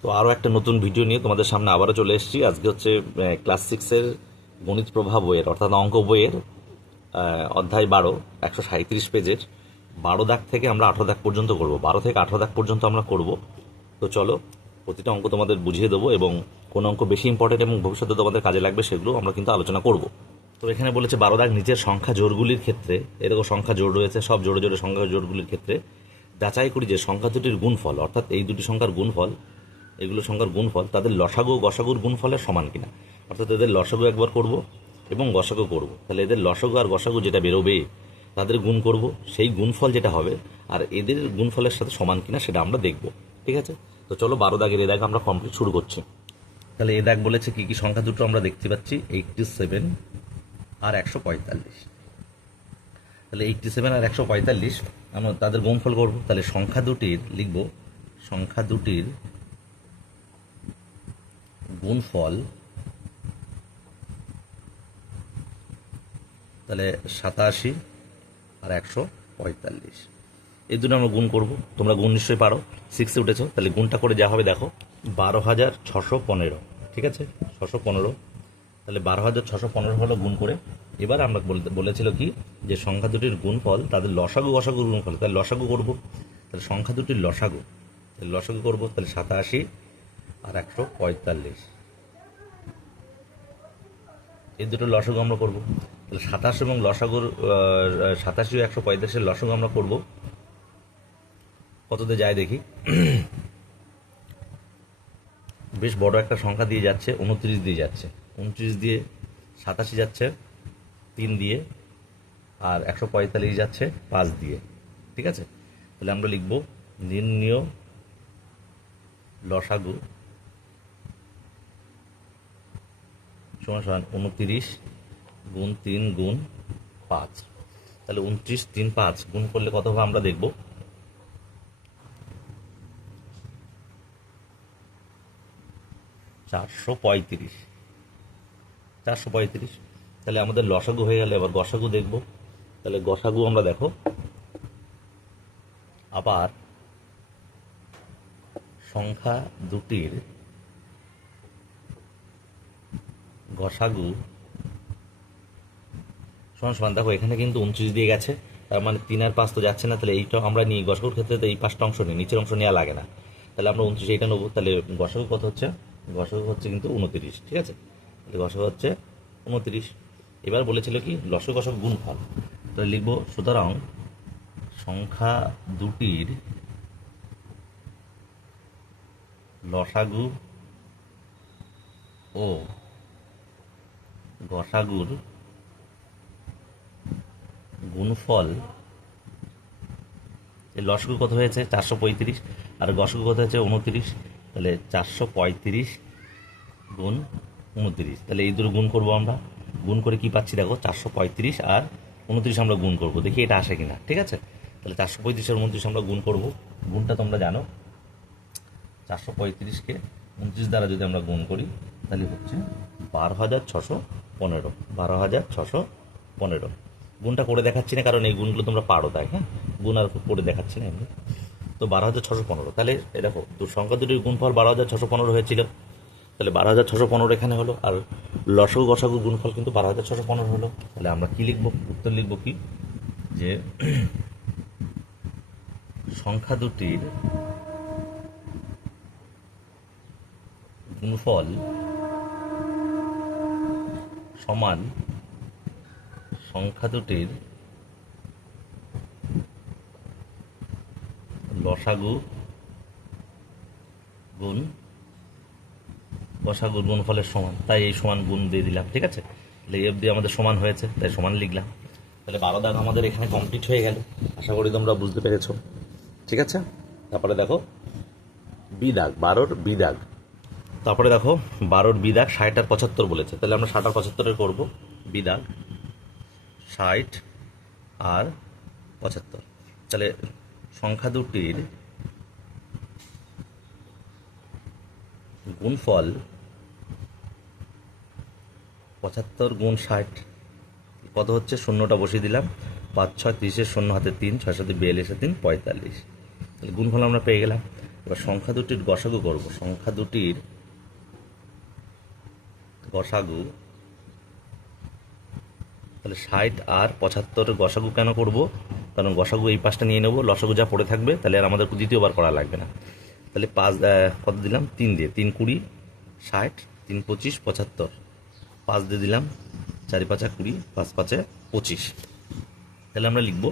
তো আরও একটা নতুন ভিডিও নিয়ে তোমাদের সামনে আবারও চলে এসেছি। আজকে হচ্ছে ক্লাস সিক্সের গণিত প্রভা বইয়ের অর্থাৎ অঙ্ক বইয়ের অধ্যায় 12 137 পেজের 12 দাগ থেকে আমরা 18 দাগ পর্যন্ত করব। 12 থেকে 18 দাগ পর্যন্ত আমরা করব। তো চলো প্রতিটা অঙ্ক তোমাদের বুঝিয়ে দেবো এবং কোন অঙ্ক বেশি ইম্পর্টেন্ট এবং ভবিষ্যতে তোমাদের কাজে লাগবে সেগুলো আমরা কিন্তু আলোচনা করব। তো এখানে বলেছে 12 দাগ নিচের সংখ্যা জোড়গুলির ক্ষেত্রে, এরকম সংখ্যা জোড় রয়েছে, সব জোড়ে জোড়ে সংখ্যা জোড়গুলির ক্ষেত্রে যাচাই করি যে সংখ্যা দুটির গুণফল, অর্থাৎ এই দুটি সংখ্যার গুণফল, এগুলো সংখ্যার গুণফল তাদের লসাগু ও গসাগুর গুণফলের সমান কিনা। অর্থাৎ এদের লসাগু একবার করব এবং গসাগু করব, তাহলে এদের লসাগু আর গসাগু যেটা বেরোবে তাদের গুণ করব, সেই গুণফল যেটা হবে আর এদের গুণফলের সাথে সমান কিনা সেটা আমরা দেখব। ঠিক আছে, তো চলো 12 দাগের এ দাগ আমরা কমপ্লিট শুরু করছি। তাহলে এ দাগ বলেছে কি কি সংখ্যা দুটো আমরা দেখতে পাচ্ছি, 87 আর 145। তাহলে 87 আর 145 আমরা তাদের গুণফল করব। তাহলে সংখ্যা দুটির লিখব, সংখ্যা দুটির গুণফল, তাহলে 87 আর 145 এই দুটো আমরা গুণ করব। তোমরা গুণ নিশ্চয়ই পারো, 6-এ উঠেছো, তাহলে গুণটা করে যা হবে দেখো, 12,615। ঠিক আছে, 615, তাহলে 12,615 হলো গুণ করে। এবার আমরা বলেছিল কি যে সংখ্যা দুটির গুণফল তাদের লসাগু গসাগুর গুণফল, তাহলে লসাগু করব। তাহলে সংখ্যা দুটির লসাগু, তাহলে লসাগু করব, তাহলে 87 আর 145 এই দুটো লসাগু আমরা করব। তাহলে 27 এবং লসাগুর 87 ও 145-এর লসাগু আমরা করব। কততে যায় দেখি, বেশ বড় একটা সংখ্যা দিয়ে যাচ্ছে, 29 দিয়ে যাচ্ছে, 29 দিয়ে 87 যাচ্ছে 3 দিয়ে, আর 145 যাচ্ছে 5 দিয়ে। ঠিক আছে, তাহলে আমরা লিখব নির্ণীয় লসাগু সমান সমান 29 গুণ 3 গুণ 5। তাহলে 29, 3, 5 গুণ করলে কত হবে আমরা দেখব, 435। 435, তাহলে আমাদের লসাগু হয়ে গেলে এবার গসাগু দেখব। তাহলে গসাগু আমরা দেখো, আবার সংখ্যা দুটির গসাগু সমান সমান, দেখো এখানে কিন্তু 29 দিয়ে গেছে, তার মানে 3 আর 5 তো যাচ্ছে না, তাহলে এইটা আমরা নিই। গসাগুর ক্ষেত্রে তো এই 5টা অংশ নিই, নিচের অংশ নেওয়া লাগে না, তাহলে আমরা 29 এইটা নেবো। তাহলে গসাগু কত হচ্ছে, গসাগু হচ্ছে কিন্তু 29। ঠিক আছে, তাহলে গসাগু হচ্ছে 29। এবার বলেছিল কি লসাগু গসাগু গুণফল, তাহলে লিখবো সুতরাং সংখ্যা দুটির লসাগু ও গসাগুর গুণফল, এই লসাগু কত হয়েছে 435 আর গসাগু কত হয়েছে 29, তাহলে 435 গুণ 29। তাহলে এই দুটো গুণ করবো আমরা, গুণ করে কি পাচ্ছি দেখো, 435 আর 29 আমরা গুণ করব, দেখি এটা আসে কিনা। ঠিক আছে, তাহলে 435 আর 29 আমরা গুণ করব। গুণটা তোমরা জানো, 435-কে 29 দ্বারা যদি আমরা গুণ করি তাহলে হচ্ছে 12,615। 12,615 গুণটা করে দেখাচ্ছি না, কারণ এই গুণগুলো তোমরা পারো তাই। হ্যাঁ, গুণ আর করে দেখাচ্ছি না এমনি। তো 12,615, তাহলে এ দেখো সংখ্যা দুটির গুণফল 12,615 হয়েছিল, তাহলে 12,615 এখানে হলো, আর লসাগু গসাগু গুণফল কিন্তু 12,615 হলো। তাহলে আমরা কি লিখব, উত্তর লিখব কি যে সংখ্যা দুটির গুণফল সমান সংখ্যা দুটির লসাগু গুণ গসাগুর গুণফলের সমান, তাই এই সমান গুণ দিয়ে দিলাম। ঠিক আছে, তাহলে এফ দিয়ে আমাদের সমান হয়েছে, তাই সমান লিখলাম। তাহলে 12 দাগ আমাদের এখানে কমপ্লিট হয়ে গেল, আশা করি তোমরা বুঝতে পেরেছো। ঠিক আছে, তারপরে দেখো বি দাগ, 12-র বি দাগ। তারপরে দেখো 12-র বি দাগ 60 আর 75 বলেছে, তাহলে আমরা 60 আর 75-এর করবো। বি দাগ 60 আর 75, তাহলে সংখ্যা দুটির গুণফল 75 গুণ 60 কত হচ্ছে, শূন্যটা বসিয়ে দিলাম, 5 6 30-এর শূন্য হাতে 3, 6 7 42 3 45। তাহলে গুণফল আমরা পেয়ে গেলাম। এবার সংখ্যা দুটির গসাগু করব। সংখ্যা দুটির গসাগু, তাহলে 60 আর 75 গসাগু কেন করব? কারণ গসাগু এই পাশটা নিয়ে নেব, লসাগু যা পড়ে থাকবে, তাহলে আর আমাদের দ্বিতীয়বার করা লাগবে না। তাহলে 5 কত দিলাম? 3 দিয়ে, 3 20, 60, 3 25, 75, 5 দিয়ে দিলাম, 4 5 20, 5 5 25। তাহলে আমরা লিখব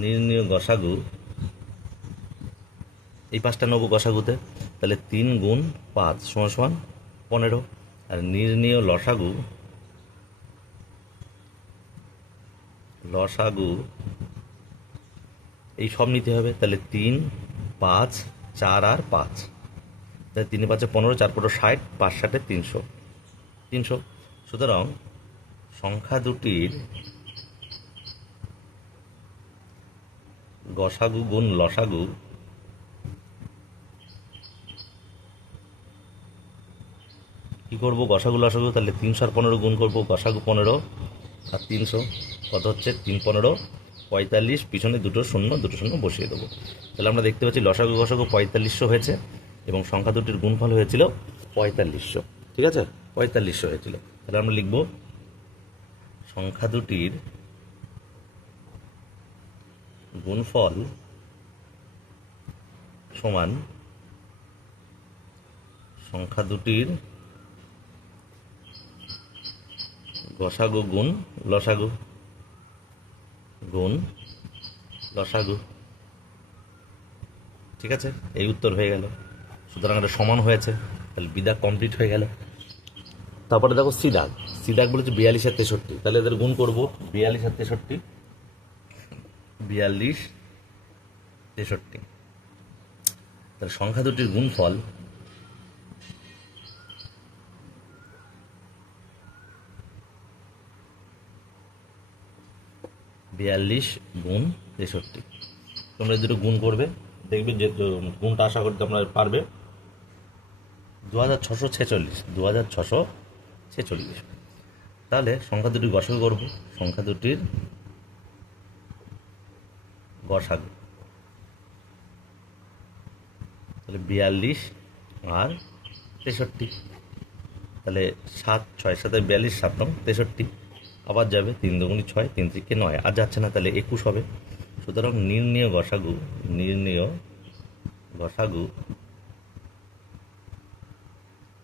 নির্ণেয় গসাগু, এই পাঁচটা নেবো গসাগুতে, তাহলে 3 গুণ 5 সমান 15। আর নির্ণেয় লসাগু এই সব নিতে হবে, তাহলে 3 5 4 আর 5, তাহলে 3 5 15, 4 15 60, 5 60 300। সুতরাং সংখ্যা দুটির গসাগু গুণ লসাগু কি করব? গসাগু লসাগু, তাহলে 300 আর 15 গুণ করব, গসাগু 15 আর 300 কত হচ্ছে? 3 15 45, পিছনে দুটো শূন্য বসিয়ে দেবো। তাহলে আমরা দেখতে পাচ্ছি লসাগু গসাগু 4500 হয়েছে এবং সংখ্যা দুটির গুণফল হয়েছিল 4500। ঠিক আছে, 4500 হয়েছিল। তাহলে আমরা লিখব সংখ্যা দুটির গুণফল সমান সংখ্যা দুটির গসাগু গুণ লসাগু ঠিক আছে, এই উত্তর হয়ে গেল। সুতরাং এটা সমান হয়েছে, তাহলে বিদাগ কমপ্লিট হয়ে গেল। তারপরে দেখো সিদাগ বলেছে 42 আর 63, তাহলে এদের গুণ করব। 42 আর 63, 42 63, তাহলে সংখ্যা দুটির গুণফল বিয়াল্লিশ গুণ 63। তোমরা এই দুটো গুণ করবে, দেখবে যে গুণটা আশা করি তোমরা পারবে। 2646। তাহলে সংখ্যা দুটির গসাগু করব। সংখ্যা দুটির গসাগু, তাহলে 42 আর 63, তাহলে 7 6 7 42, 7 9 63, আবার যাবে 3 2 6, 3 3 9, আর যাচ্ছে না, তাহলে 21 হবে। সুতরাং নির্ণেয় গসাগু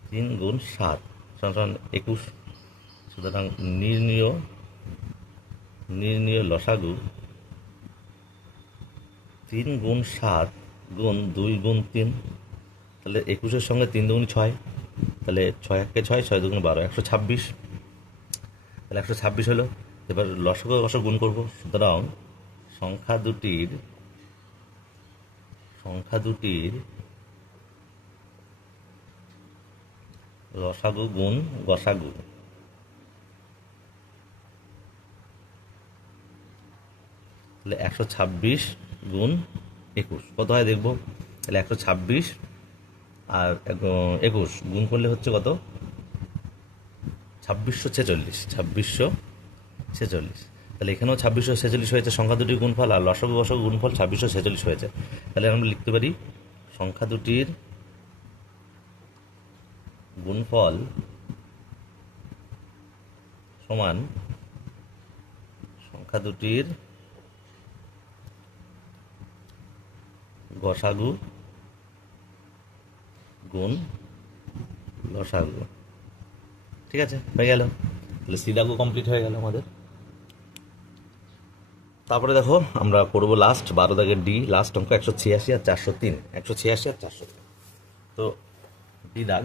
3 গুণ 7 সমান 21। সুতরাং নির্ণেয় লসাগু 3 গুণ 7 গুণ 2 গুণ 3, তাহলে 21-এর সঙ্গে 3 2 6, তাহলে 6 1 6, 6 2 12, 126। তাহলে 126 হলো। এবার লসাগু গসাগু গুণ করব। সুতরাং সংখ্যা দুটির লসাগু গুণ গসাগু, তাহলে 126 গুণ 21 কত হয় দেখব। তাহলে 126 আর 21 গুণ করলে হচ্ছে কত? 2646। তাহলে এখানেও 2646 হয়েছে সংখ্যা দুটির গুণফল, আর লসাগু গসাগু গুণফল 2646 হয়েছে। তাহলে আমরা লিখতে পারি সংখ্যা দুটির গুণফল সমান সংখ্যা দুটির গসাগু গুণ লসাগু। ঠিক আছে, হয়ে গেল। তাহলে সিদাগু কমপ্লিট হয়ে গেল আমাদের। তারপরে দেখো আমরা করবো লাস্ট 12 দাগের ডি, লাস্ট অঙ্ক 186 আর 403। 186 আর 403, তো ডি দাগ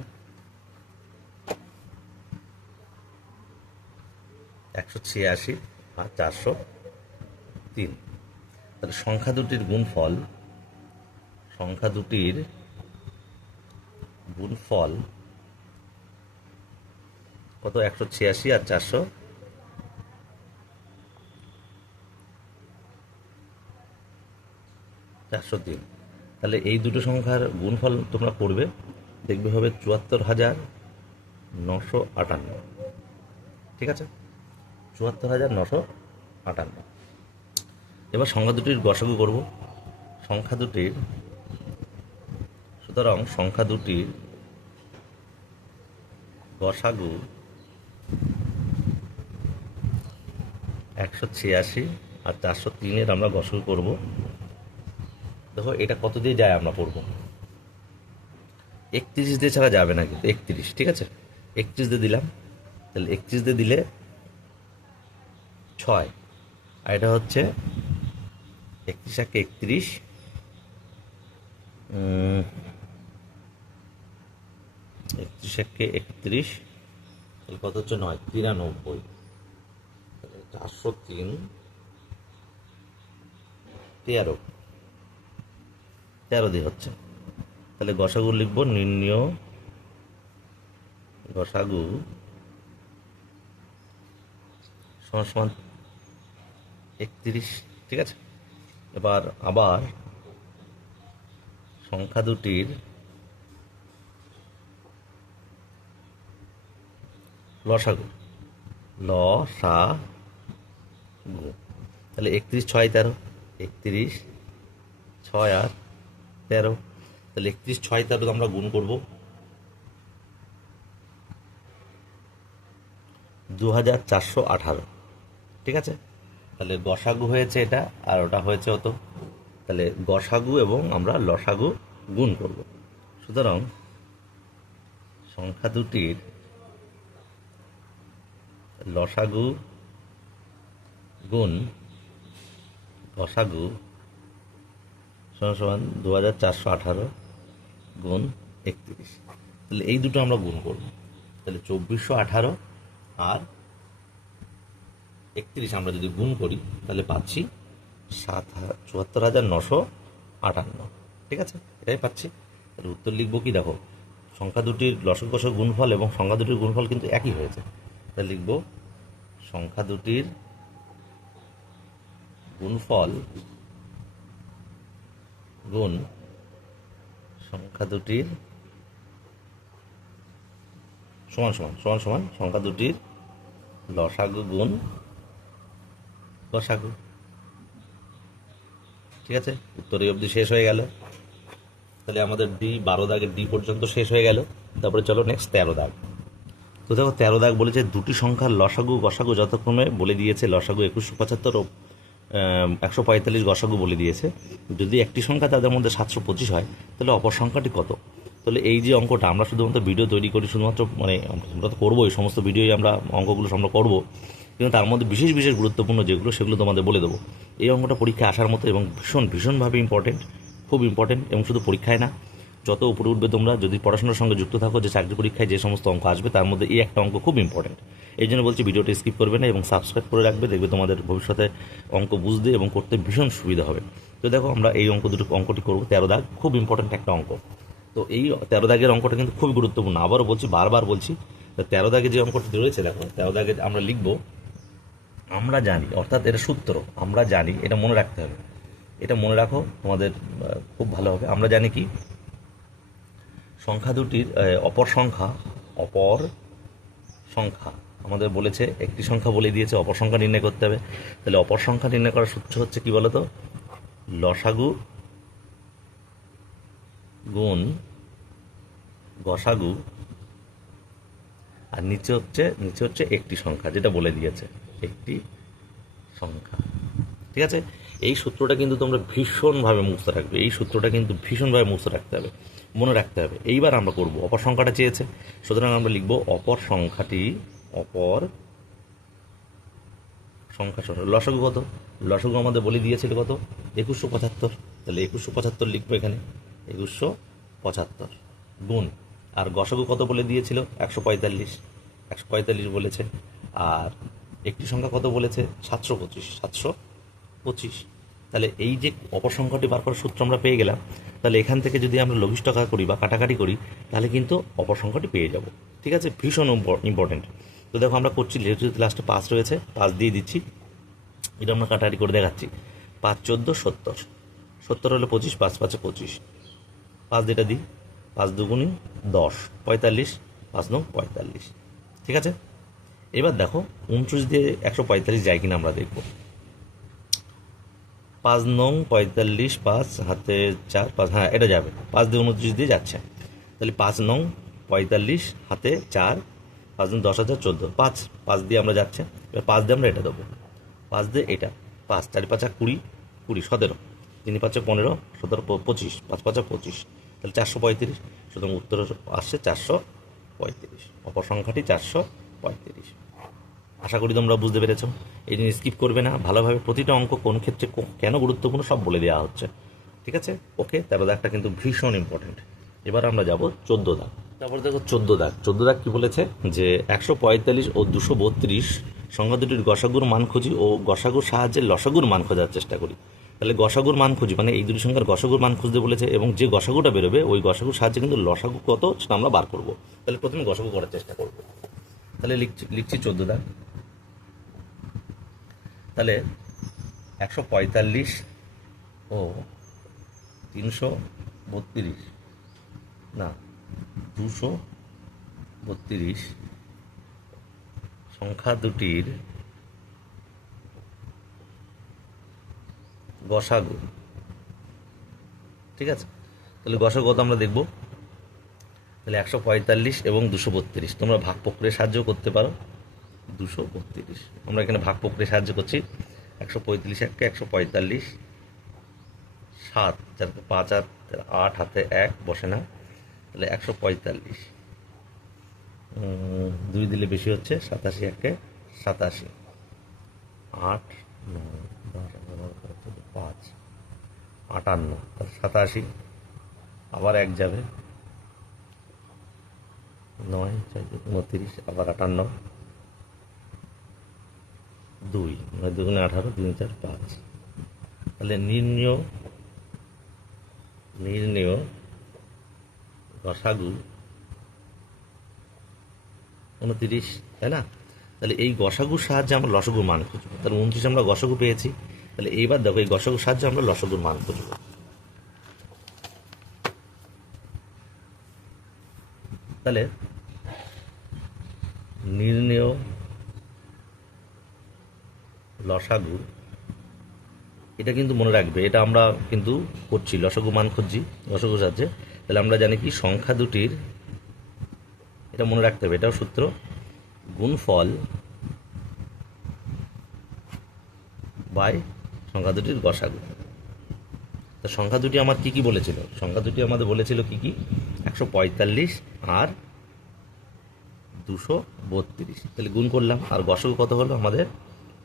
186 আর 403। তাহলে সংখ্যা দুটির গুণফল কত? 186 আর 403। তাহলে এই দুটো সংখ্যার গুণফল তোমরা করবে, দেখবে হবে 74,958। ঠিক আছে, 74,958। এবার সংখ্যা দুটির গসাগু করব। সংখ্যা দুটির সুতরাং সংখ্যা দুটির গসাগু 186 আর 403 আমরা গসাগু করব। দেখো এটা কত দিয়ে যায় আমরা পড়ব, 31 দিয়ে ছাড়া যাবে না, কিন্তু 31, ঠিক আছে, 31 দিয়ে দিলাম, তাহলে 31 দিয়ে দিলে 6, আর এটা হচ্ছে 31 একে 31, 31 একে 31, তাহলে কত হচ্ছে 9, 93, 403, 13 দিয়ে হচ্ছে। তাহলে গসাগু লিখবো, নির্ণয় গসাগু সমান সমান 31, ঠিক আছে। এবার আবার সংখ্যা দুটির লসাগু, তাহলে 31, 6, 13, 31, 6 আর 13, তাহলে 31, 6, 13 আমরা গুণ করব, 2418, ঠিক আছে। তাহলে গসাগু হয়েছে এটা, আর ওটা হয়েছে অত, তাহলে গসাগু এবং আমরা লসাগু গুণ করব। সুতরাং সংখ্যা দুটির লসাগু গুণ গসাগু সমান 2418 গুণ 31, তাহলে এই দুটো আমরা গুণ করব। তাহলে 2418 আর 31 আমরা যদি গুণ করি তাহলে পাচ্ছি 74,958, ঠিক আছে, এটাই পাচ্ছি। তাহলে উত্তর লিখবো কি, দেখো সংখ্যা দুটির লসাগু গসাগু গুণফল এবং সংখ্যা দুটির গুণফল কিন্তু একই হয়েছে, তাহলে লিখব সংখ্যা দুটির গুণফল গুণ সংখ্যা দুটির সমান সমান সমান সমান সংখ্যা দুটির লসাগু গুণ গসাগু, ঠিক আছে। উত্তর এই অবধি শেষ হয়ে গেল। তাহলে আমাদের ডি 12 দাগের ডি পর্যন্ত শেষ হয়ে গেল। তারপরে চলো নেক্সট 13 দাগ। তো দেখো 13 দাগ বলেছে দুটি সংখ্যার লসাগু গসাগু যথাক্রমে বলে দিয়েছে, লসাগু 2175 ও 145 গসাগু বলে দিয়েছে। যদি একটি সংখ্যা তাদের মধ্যে 725 হয় তাহলে অপর সংখ্যাটি কত। তাহলে এই যে অঙ্কটা আমরা শুধুমাত্র ভিডিও তৈরি করি, শুধুমাত্র মানে আমরা তো করবো, এই সমস্ত ভিডিওই আমরা অঙ্কগুলো আমরা করবো, কিন্তু তার মধ্যে বিশেষ বিশেষ গুরুত্বপূর্ণ যেগুলো সেগুলো তোমাদের বলে দেবো। এই অঙ্কটা পরীক্ষায় আসার মতো এবং ভীষণভাবে ইম্পর্টেন্ট, খুব ইম্পর্টেন্ট, এবং শুধু পরীক্ষায় না, যত উপরে উঠবে তোমরা যদি পড়াশোনার সঙ্গে যুক্ত থাকো, যে চাকরি পরীক্ষায় যে সমস্ত অঙ্ক আসবে তার মধ্যে এই একটা অঙ্ক খুব ইম্পর্টেন্ট। এই জন্য বলছি ভিডিওটা স্কিপ করবে না এবং সাবস্ক্রাইব করে রাখবে, দেখবে তোমাদের ভবিষ্যতে অঙ্ক বুঝতে এবং করতে ভীষণ সুবিধা হবে। তো দেখো আমরা এই অঙ্কটি করবো, 13 দাগ, খুব ইম্পর্টেন্ট একটা অঙ্ক। তো এই 13 দাগের অঙ্কটা কিন্তু খুবই গুরুত্বপূর্ণ, আবারও বলছি, বারবার বলছি। 13 দাগে যে অঙ্কটি রয়েছে, দেখো 13 দাগে আমরা লিখবো, আমরা জানি, অর্থাৎ এটা সূত্র, আমরা জানি, এটা মনে রাখতে হবে, এটা মনে রাখো, তোমাদের খুব ভালো হবে। আমরা জানি কি, সংখ্যা দুটির অপর সংখ্যা আমাদের বলেছে, একটি সংখ্যা বলে দিয়েছে, অপর সংখ্যা নির্ণয় করতে হবে। তাহলে অপর সংখ্যা নির্ণয় করার সূত্র হচ্ছে কি বলতো, লসাগু গুণ গসাগু, আর নিচে হচ্ছে একটি সংখ্যা, যেটা বলে দিয়েছে একটি সংখ্যা, ঠিক আছে। এই সূত্রটা কিন্তু তোমরা ভীষণভাবে মুখস্থ রাখবে, এই সূত্রটা কিন্তু ভীষণভাবে মুখস্থ রাখতে হবে, মনে রাখতে হবে। এইবার আমরা করব, অপর সংখ্যাটা চেয়েছে, সুতরাং আমরা লিখব অপর সংখ্যা লসাগু কত, লসাগু আমাদের বলে দিয়েছিল কত, 2175, তাহলে 2175 লিখবো এখানে, 2175 গুণ, আর গসাগু কত বলে দিয়েছিল, 145 বলেছে, আর একটি সংখ্যা কত বলেছে, 725, তাহলে এই যে অপর সংখ্যাটি বার করার সূত্র আমরা পেয়ে গেলাম। তাহলে এখান থেকে যদি আমরা লঘিষ্ঠ করি বা কাটাকাটি করি তাহলে কিন্তু অপর সংখ্যাটি পেয়ে যাব, ঠিক আছে, ভীষণ ইম্পর্টেন্ট। তো দেখো আমরা করছি, যেহেতু লাস্টে 5 রয়েছে, 5 দিয়ে দিচ্ছি, এটা আমরা কাটাকাটি করে দেখাচ্ছি। 5 14 70, 70 হলে 25, 5 5 25, 5 যেটা দিই, 5 দুগুণী 10, 45, 5 9 45, ঠিক আছে। এবার দেখো 29 দিয়ে 145 যায় কিনা আমরা দেখব। 5 নং 45, 5 হাতে 4, 5, হ্যাঁ এটা যাবে, 5 দিয়ে 29 দিয়ে যাচ্ছে। তাহলে 5 নং 45 হাতে 4, 5 10,000 14, 5 দিয়ে আমরা যাচ্ছে। এবার 5 দিয়ে আমরা এটা দেবো, 5 দিয়ে এটা, 5 4 5 20, 20 17, 3 5 15, 17 25, 5 5 25, তাহলে 435। সুতরাং উত্তর আসছে 435, অপর সংখ্যাটি 435। আশা করি তোমরা বুঝতে পেরেছো। এই জিনিস স্কিপ করবে না, ভালোভাবে প্রতিটা অঙ্ক কোন ক্ষেত্রে কেন গুরুত্বপূর্ণ সব বলে দেওয়া হচ্ছে, ঠিক আছে? ওকে, 13 দাগটা কিন্তু ভীষণ ইম্পর্টেন্ট। এবার আমরা যাব 14 দাগ। তারপর দেখো 14 দাগ কি বলেছে, যে 145 ও 232 সংখ্যা দুটির গসাগুর মান খুঁজি ও গসাগুর সাহায্যে লসাগুর মান খোঁজার চেষ্টা করি। তাহলে গসাগুর মান খুঁজি মানে এই দুটি সংখ্যার গসাগুর মান খুঁজতে বলেছে, এবং যে গসাগুটা বেরোবে ওই গসাগুর সাহায্যে কিন্তু লসাগু কত সেটা আমরা বার করবো। তাহলে প্রথমে গসাগু করার চেষ্টা করবো। তাহলে লিখছি 14 দাগ। তাহলে 145 ও 332, না 232 সংখ্যা দুটির গসাগু, ঠিক আছে? তাহলে গসাগু কত আমরা দেখব। তাহলে 145 এবং 232 তোমরা ভাগ প্রক্রিয়ার সাহায্য করতে পারো। 232 আমরা এখানে ভাগ প্রক্রিয়ায় সাহায্য করছি। 135 1 145, 7 4 5 আর 8 হাতে 1 বসে না, তাহলে 145, 2 দিলে বেশি হচ্ছে, 87 1 87, 8 9 10 11 12 5 58, 87, আবার 1 যাবে, 9 4 29, আবার 58, 2 9 2 18, 2 4 5। তাহলে নির্ণেয় গসাগু 29, তাই না? তাহলে এই গসাগুর সাহায্যে আমরা লসাগুর মান খুঁজবো। তাহলে 29 আমরা গসাগু পেয়েছি। তাহলে এইবার দেখো এই গসাগুর সাহায্যে আমরা লসাগুর মান খুঁজবো। তাহলে নির্ণেয় লসাগু, এটা কিন্তু মনে রাখবে, এটা আমরা কিন্তু করছি, লসাগু মান খুঁজছি লসাগুর সাহায্যে। তাহলে আমরা জানি কি সংখ্যা দুটির, এটা মনে রাখতে হবে, এটাও সূত্র, গুণফল বাই সংখ্যা দুটির গসাগু। তো সংখ্যা দুটি আমার কি কি বলেছিল, সংখ্যা দুটি আমাদের বলেছিল কি কি, 145 আর 232। তাহলে গুণ করলাম, আর গসাগু কত হলো আমাদের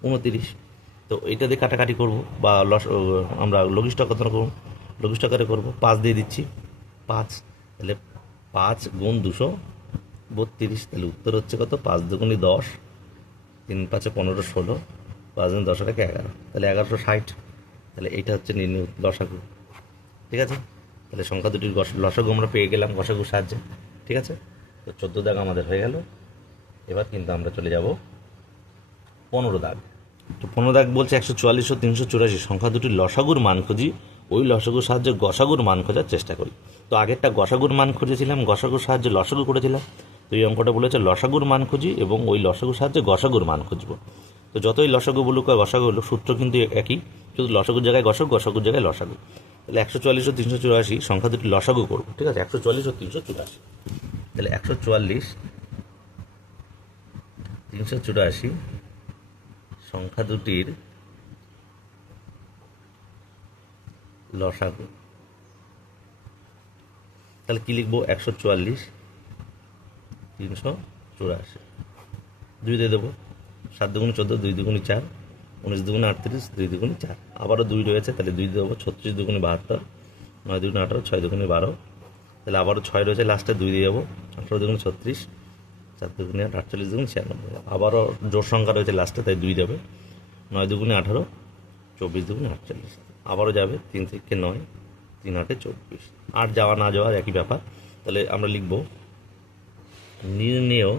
29। তো এইটা দিয়ে কাটাকাটি করবো, বা আমরা লঘিষ্ঠ কত করবো, লঘিষ্ঠ আকারে করবো। 5 দিয়ে দিচ্ছি, 5, তাহলে 5 গুণ 232, তাহলে উত্তর হচ্ছে কত, 5 দুগুণে 10, 3 5 15 16, 5 গুণ 10 টাকা 11, তাহলে 1160। তাহলে এইটা হচ্ছে নির্ণয় লসাগু, ঠিক আছে? তাহলে সংখ্যা দুটির লসাগু আমরা পেয়ে গেলাম গসাগুর সাহায্যে, ঠিক আছে? তো 14 দাগ আমাদের হয়ে গেল। এবার কিন্তু আমরা চলে যাব 15 দাগ। তো 15 দাগ বলছে 144 ও 384 সংখ্যা দুটির লসাগুর মান খুঁজি, ওই লসাগুর সাহায্যে গসাগুর মান খোঁজার চেষ্টা করি। তো আগেরটা গসাগুর মান খুঁজেছিলাম, গসাগুর সাহায্যে লসাগু করেছিলাম। তো এই অঙ্কটা বলেছে লসাগুর মান খুঁজি এবং ওই লসাগুর সাহায্যে গসাগুর মান খুঁজবো। তো যতই লসাগু বলুক আর গসাগু বলুক, সূত্র কিন্তু একই, শুধু লসাগুর জায়গায় গসাগু, গসাগুর জায়গায় লসাগু। তাহলে 144 ও 384 সংখ্যা দুটি লসাগু করবো, ঠিক আছে? 144 ও 384, তাহলে 144 384 সংখ্যা দুটির লসাগু। তাহলে কি লিখবো, 144 384, 2 দিয়ে দেবো, 7 দুগুণে 14, 2 দুগুণে 4, 19 দুগুণে 38, 2 দুগুণে 4, আবারও 2 রয়েছে, তাহলে 2 দেবো, 36 দুগুণে 72, 9 দুগুণে 18, 6 দুগুণে 12, তাহলে আবারও 6 রয়েছে লাস্টে, 2 দিয়ে যাবো, 18 দুগুণে 36, 4 দুগুণে 8, 48 দুগুণে 96, আবারও জোর সংখ্যা রয়েছে লাস্টে, তাই 2 যাবে, 9 দুগুণে 18, 24 দুগুণে 48, আবারও যাবে 3 থেকে 9, 3 8 24, 8 যাওয়া না যাওয়া একই ব্যাপার। তাহলে আমরা লিখব নির্ণেয়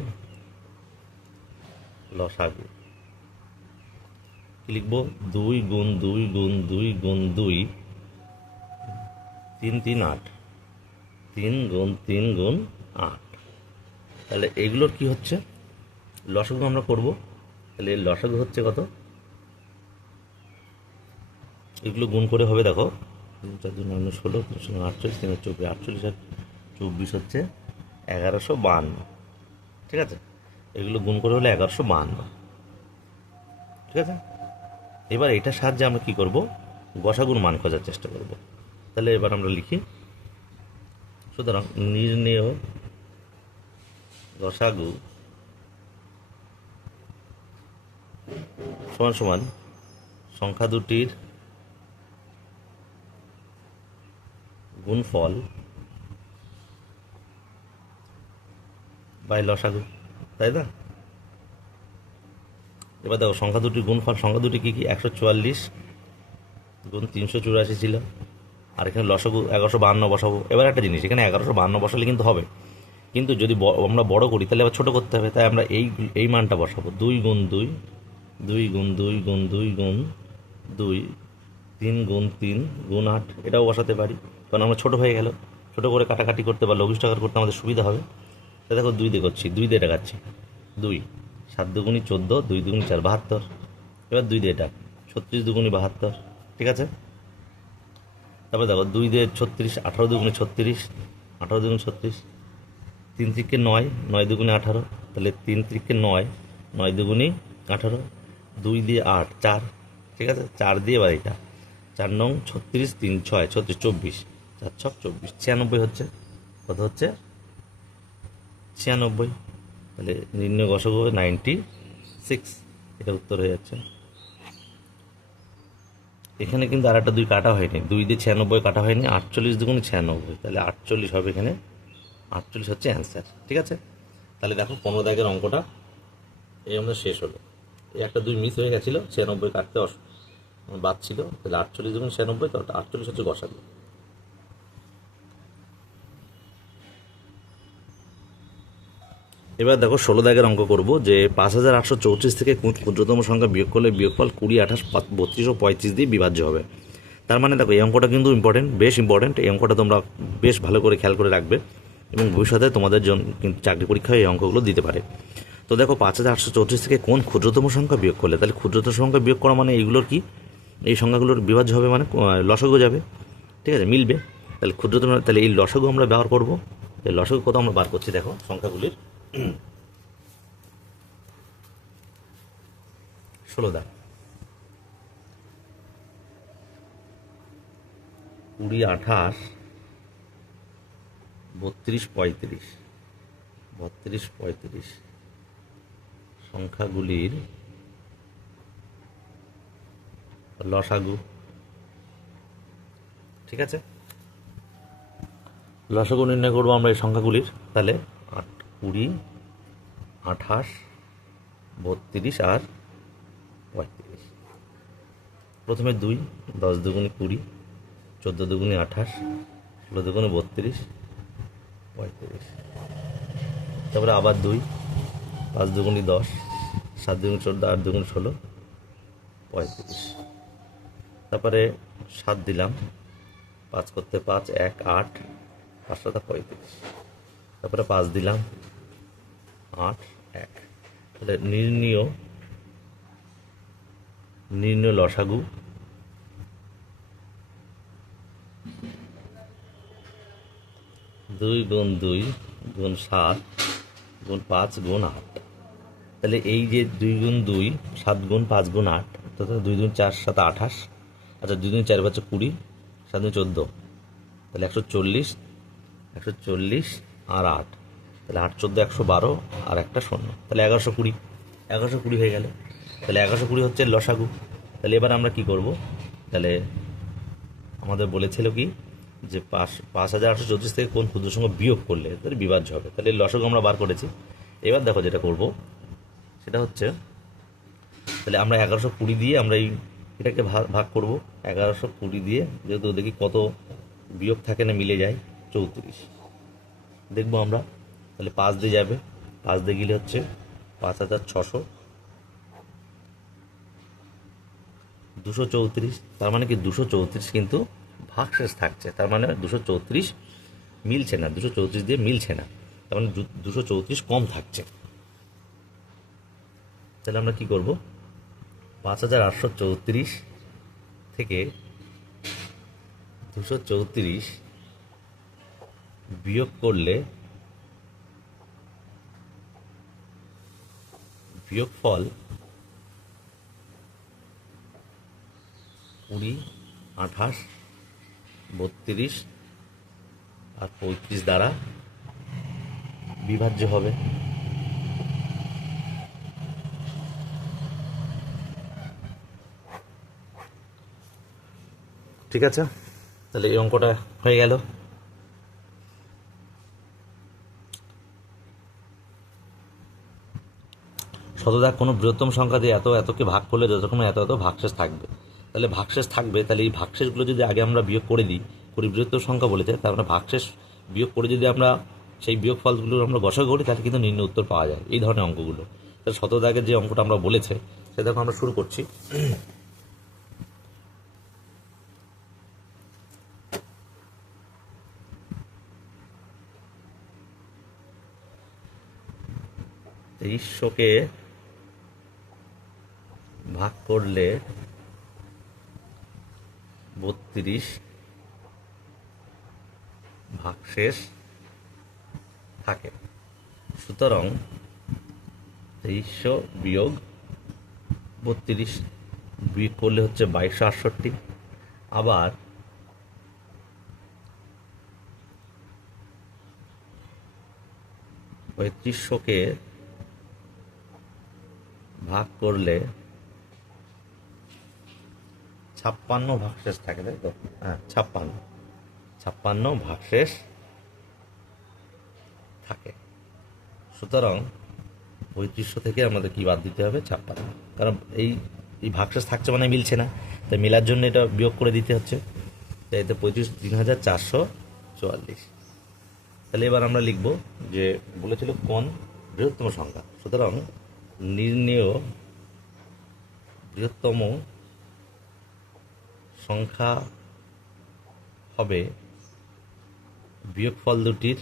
লসাগু, কি লিখবো, 2 গুণ 2 গুণ 2 গুণ 2, 3 3 8, 3 গুণ 3 গুণ 8। তাহলে এগুলোর কি হচ্ছে, লসাগু আমরা করব। তাহলে লসাগু হচ্ছে কত, এগুলো গুণ করে হবে দেখো 3 4 2 9 16 3 48 3 24 48 আর 24 হচ্ছে 1152। ঠিক আছে, এগুলো গুণ করে হলে 1152। ঠিক আছে, এবার এটার সাহায্যে আমরা কি করব, গসাগুর মান খোঁজার চেষ্টা করব। তাহলে এবার আমরা লিখি, সুতরাং নির্ণেয় গসাগু সমান সমান সংখ্যা দুটির গুণফল বাই লসাগু, তাই না? এবার দেখো সংখ্যা দুটির গুণফল, সংখ্যা দুটি কী কী, 144 গুণ 384 ছিল, আর এখানে লসাগু 1152 বসাবো। এবার একটা জিনিস, এখানে 1152 বসালে কিন্তু হবে, কিন্তু যদি আমরা বড় করি তাহলে আবার ছোটো করতে হবে, তাই আমরা এই মানটা বসাবো, 2 গুণ 2, 2 গুণ 2 গুণ 2 গুণ 2, 3 গুণ 3 গুণ 8, এটাও বসাতে পারি, কারণ আমরা ছোটো হয়ে গেল, ছোটো করে কাটাকাটি করতে বা লঘিষ্ঠ আকার করতে আমাদের সুবিধা হবে। তা দেখো 2 দিয়ে করছি, 2 দিয়ে টাকাচ্ছি, 2 7 দুগুণি 14, 2 দুগুণি 4 72। এবার 2 দিয়ে এটা 36 দুগুণি 72। ঠিক আছে, তারপরে দেখো 2 দিয়ে 36, 18 দুগুণি 36, 18 দুগুণি 36, 3 3 9, 9 দুগুণি 18, তাহলে 3 3 9, 9 দুগুণি 18, 2 দিয়ে 8 4। ঠিক আছে, 4 দিয়ে এবার এটা 4 নং 36, 3 6 36, 24, 4 6 24, 96 হচ্ছে। কত হচ্ছে? 96। তাহলে নির্ণয় গসাগু হবে 96, এটা উত্তর হয়ে যাচ্ছে। এখানে কিন্তু আর একটা 2 কাটা হয়নি, 2 দিয়ে 96 কাটা হয়নি, 48 দুগুণে 96, তাহলে 48 হবে এখানে, 48 হচ্ছে অ্যান্সার। ঠিক আছে, তাহলে দেখো 15 দাগের অঙ্কটা এই আমাদের শেষ হলো। এই একটা 2 মিস হয়ে গেছিলো, 96 কাটতে বাদ ছিল, তাহলে 48 দুগুণ 96, তো 48 হচ্ছে গসাগু। এবার দেখো 16 দাগের অঙ্ক করব, যে 5834 থেকে ক্ষুদ্রতম সংখ্যা বিয়োগ করলে বিয়োগফল 20, 28, 32 ও 35 দিয়ে বিভাজ্য হবে। তার মানে দেখো এই অঙ্কটা কিন্তু ইম্পর্টেন্ট, বেশ ইম্পর্টেন্ট। এই অঙ্কটা তোমরা বেশ ভালো করে খেয়াল করে রাখবে, এবং ভবিষ্যতে তোমাদের জন্য কিন্তু চাকরি পরীক্ষায় এই অঙ্কগুলো দিতে পারে। তো দেখো 5834 থেকে কোন ক্ষুদ্রতম সংখ্যা বিয়োগ করলে, তাহলে ক্ষুদ্রতম সংখ্যা বিয়োগ করা মানে এইগুলোর কি, এই সংখ্যাগুলোর বিভাজ্য হবে মানে লসাগু যাবে। ঠিক আছে, মিলবে। তাহলে ক্ষুদ্রতম, তাহলে এই লসাগু আমরা ব্যবহার করব। এই লসাগু কত আমরা বার করছি দেখো সংখ্যাগুলির, 16 দাগ, 20, 28, 32, 35, 32, 35 সংখ্যাগুলির লসাগু। ঠিক আছে, লসাগু নির্ণয় করবো আমরা এই সংখ্যাগুলির। তাহলে 20, 28, 32 আর 35। প্রথমে 2, 10 দুগুণি 20, 14 দুগুণি 28, 16 দুগুণি 32, 35। তারপরে আবার 2, 5 দুগুণি 10, 7 দুগুণি 14, 8 দুগুণি 16, 35। তারপরে 7 দিলাম, 5 করতে 5, 1 8, 5 7 35। তারপরে 5 দিলাম, 8 1। তাহলে নির্ণয় লসাগু 2 গুণ 2 গুণ 7 গুণ 5 গুণ 8। তাহলে এই যে 2 গুণ 2, 7 গুণ 5 গুণ 8, তো 2 গুণ 4 7 28। আচ্ছা 2 গুণ 4 হচ্ছে 20, 7 গুণ 14, তাহলে 140, 140 আর 8, তাহলে 8 14 112 আর একটা 0, তাহলে 1120, 1120 হয়ে গেল। তাহলে 1120 হচ্ছে লসাগু। তাহলে এবার আমরা কি করব, তাহলে আমাদের বলেছিল কি যে 5834 থেকে কোন ক্ষুদ্র সংখ্যা বিয়োগ করলে তাহলে বিভাজ্য হবে। তাহলে লসাগু আমরা বার করেছি। এবার দেখো যেটা করব সেটা হচ্ছে, তাহলে আমরা 1120 দিয়ে আমরা এটাকে ভাগ করব। 1120 দিয়ে যেহেতু দেখি কত বিয়োগ থাকে না মিলে যায়, 34 দেখবো আমরা। তাহলে 5 দিয়ে যাবে, 5 দিয়ে গেলে হচ্ছে 5600, 234। তার মানে কি 234 কিন্তু ভাগশেষ থাকছে, তার মানে 234 মিলছে না, 234 দিয়ে মিলছে না, তার মানে 234 কম থাকছে। তাহলে আমরা কি করব, 5834 থেকে 234 বিয়োগ করলে বিয়োগফল 20, 28, 32 আর 35 দ্বারা বিভাজ্য হবে। ঠিক আছে, তাহলে এই অঙ্কটা হয়ে গেল। শতদাগ কোনো বৃহত্তম সংখ্যা দিয়ে এত এতকে ভাগ করলে যতক্ষণ এত এত ভাগশেষ থাকবে। তাহলে ভাগশেষ থাকবে, তাহলে এই ভাগশেষগুলো যদি আগে আমরা বিয়োগ করে দিই, বৃহত্তম সংখ্যা বলেছে, তার মানে ভাগশেষ বিয়োগ করে যদি আমরা সেই বিয়োগ ফলগুলো আমরা গসাগু করি, তাহলে কিন্তু নির্ণয় উত্তর পাওয়া যায় এই ধরনের অঙ্কগুলো। তাহলে শতদাগের যে অঙ্কটা আমরা বলেছে সেটা দেখো আমরা শুরু করছি। তেইশশোকে ভাগ করলে 32 ভাগশেষ থাকে। সুতরাং 2300 বিয়োগ 32 বিয়োগ করলে হচ্ছে 2268। আবার 3500কে ভাগ করলে 56 ভাগশেষ থাকে, তাই তো? হ্যাঁ, 56 ভাগশেষ থাকে। সুতরাং 3500 থেকে আমাদের কি বাদ দিতে হবে? 56, কারণ এই ভাগশেষ থাকছে মানে মিলছে না, তাই মেলার জন্য এটা বিয়োগ করে দিতে হচ্ছে। তাই এতে 34,444। তাহলে এবার আমরা লিখব যে বলেছিল কোন বৃহত্তম সংখ্যা। সুতরাং নির্ণেয় বৃহত্তম সংখ্যা হবে বিয়োগফল দুটির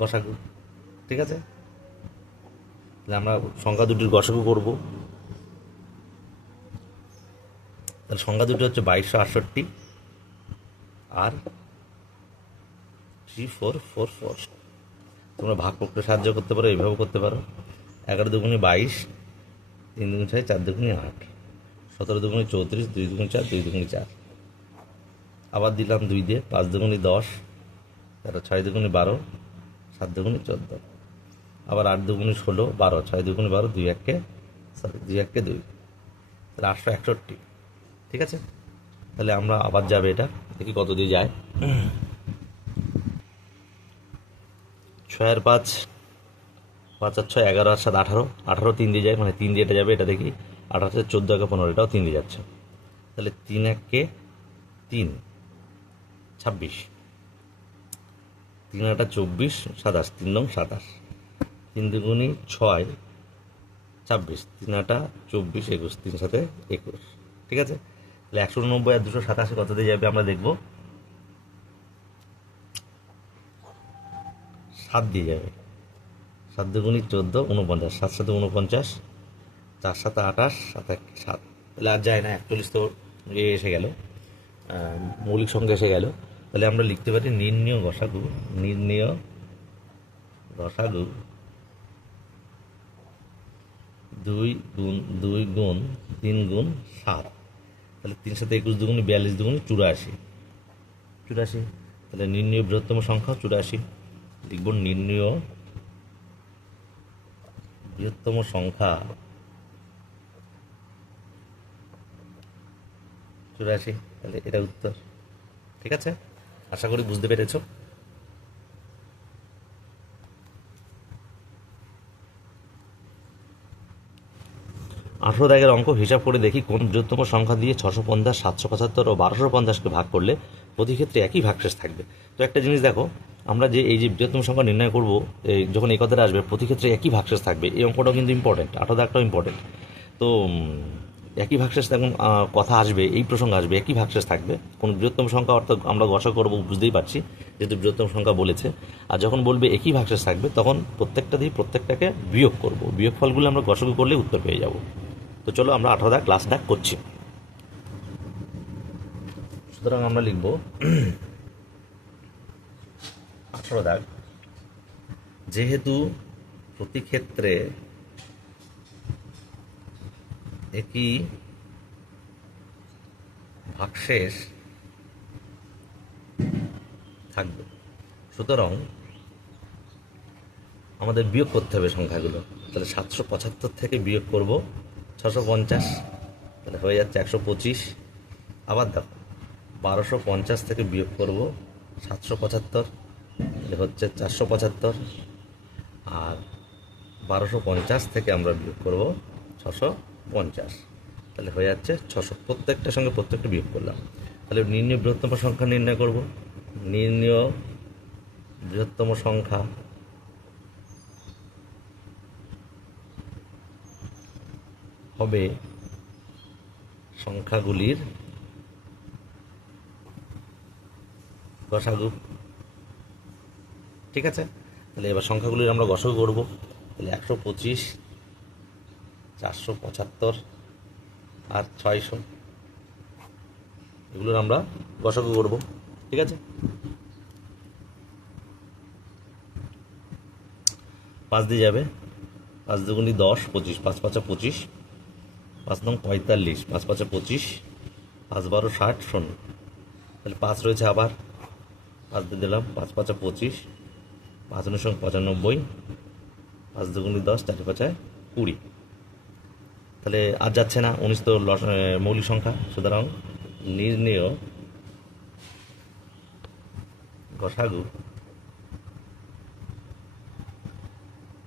গসাগু। ঠিক আছে, তাহলে আমরা সংখ্যা দুটির গসাগু করব। তাহলে সংখ্যা দুটি হচ্ছে 2268 আর 3444। তোমরা ভাগ করতে সাহায্য করতে পারো, এইভাবে করতে পারো। 11 দুগুণে 22, 3 দুগুণে 6, 4 দুগুণে 8, 17 দুগুণে 34, 2 দুগুণে 4, 2 দুগুণে 4। আবার দিলাম 2 দিয়ে, 5 দুগুণে 10, 6 দুগুণে 12, 7 দুগুণে 14, আবার 8 দুগুণে 16, 12, 6 দুগুণে 12, 2 1 কে 2, তাহলে 861। ঠিক আছে, তাহলে আমরা আবার যাবে, এটা দেখি কত দিয়ে যায়। 6 আর 5, 5 আর 6, 11 আর 7, 18, 18 3 দিয়ে যায়, মানে 3 দিয়ে এটা যাবে, এটা দেখি 18 14 একে 15, এটাও 3 দিয়ে যাচ্ছে। তাহলে 3 1 কে 3, 26, 3 8 24, 27, 3 9 27, 3 দুগুণে 6, 26, 3 8 24, 21, 3 7 21। ঠিক আছে, তাহলে 189 আর 287 কত দিয়ে যাবে আমরা দেখব। 7 দিয়ে যাবে, 7 দুগুণে 14, 49, 7 7 49, 4 7 28, 7 1 7। তাহলে আর যায় না, 41 তো এসে গেল, মৌলিক সংখ্যা এসে গেল। তাহলে আমরা লিখতে পারি নির্ণেয় গসাগু, নির্ণেয় গসাগু 2 গুণ 2 গুণ 3 গুণ 7। তাহলে 3 7 21 দুগুণে 42, দুগুণে 84, 84। তাহলে নির্ণেয় বৃহত্তম সংখ্যা 84। লিখব নির্ণেয় বৃহত্তম সংখ্যা 84। তাহলে এটা উত্তর। ঠিক আছে, আশা করি বুঝতে পেরেছ। 18 দাগের অঙ্ক হিসাব করে দেখি কোন বৃহত্তম সংখ্যা দিয়ে 650, 775 ও 1250কে ভাগ করলে প্রতি ক্ষেত্রে একই ভাগশেষ থাকবে। তো একটা জিনিস দেখো, আমরা যে এই যে বৃহত্তম সংখ্যা নির্ণয় করব, যখন এই কথাটা আসবে প্রতি ক্ষেত্রে একই ভাগশেষ থাকবে, এই অঙ্কটাও কিন্তু ইম্পর্টেন্ট, 18 দাগটাও ইম্পর্টেন্ট। তো একই ভাগশেষ যখন কথা আসবে, এই প্রসঙ্গ আসবে, একই ভাগশেষ থাকবে কোন বৃহত্তম সংখ্যা, অর্থাৎ আমরা গসা করব, বুঝতেই পারছি যেহেতু বৃহত্তম সংখ্যা বলেছে। আর যখন বলবে একই ভাগশেষ থাকবে, তখন প্রত্যেকটা দিয়ে প্রত্যেকটাকে বিয়োগ করব, বিয়োগফলগুলো আমরা গসাগু করলে উত্তর পেয়ে যাব। তো চলো আমরা 18 দাগ লাস্ট দাগ করছি। সুতরাং আমরা লিখব 18 দাগ, যেহেতু প্রতি ক্ষেত্রে একই ভাগশেষ থাকবে, সুতরাং আমাদের বিয়োগ করতে হবে সংখ্যাগুলো। তাহলে 775 থেকে বিয়োগ করব 650, তাহলে হয়ে যাচ্ছে 125। আবার দেখো 1250 থেকে বিয়োগ করব 775, তাহলে হচ্ছে 475। আর 1250 থেকে আমরা বিয়োগ করব 650, তাহলে হয়ে যাচ্ছে 600। প্রত্যেকটার সঙ্গে প্রত্যেকটা বিয়োগ করলাম। তাহলে নির্ণয় বৃহত্তম সংখ্যা নির্ণয় করব। নির্ণয় বৃহত্তম সংখ্যা হবে সংখ্যাগুলির গসাগু। ঠিক আছে, তাহলে এবার সংখ্যাগুলির আমরা গসাগু করব। তাহলে 125, 475 আর 600, এগুলোর আমরা গসাগু করব। ঠিক আছে, 5 দিয়ে যাবে, 5 দুগুণি 10, 25, 5 5 25, 5 নং 45, 5 5 25, 5 12 60, 0। তাহলে 5 রয়েছে, আবার 5 দিয়ে দিলাম, 5 5 25, 5 9 95, 5 দুগুণি 10, 4 5 20। তাহলে আর যাচ্ছে না, 19 তো মৌলিক সংখ্যা, সুতরাং নির্ণেয় গসাগু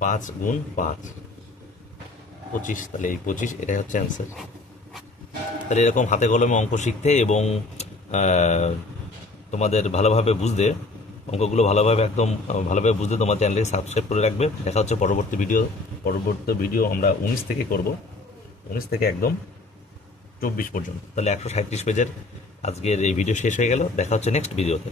5 গুণ 5, 25। তাহলে এই 25, এটাই হচ্ছে অ্যান্সার। তাহলে এরকম হাতে কলমে অঙ্ক শিখতে এবং তোমাদের ভালোভাবে বুঝতে, অঙ্কগুলো ভালোভাবে একদম ভালোভাবে বুঝতে তোমার চ্যানেলকে সাবস্ক্রাইব করে রাখবে। দেখা হচ্ছে পরবর্তী ভিডিও আমরা 19 থেকে করব, 19 থেকে একদম 24 পর্যন্ত। তাহলে 137 পেজের আজকের এই ভিডিও শেষ হয়ে গেল। দেখা হচ্ছে নেক্সট ভিডিওতে।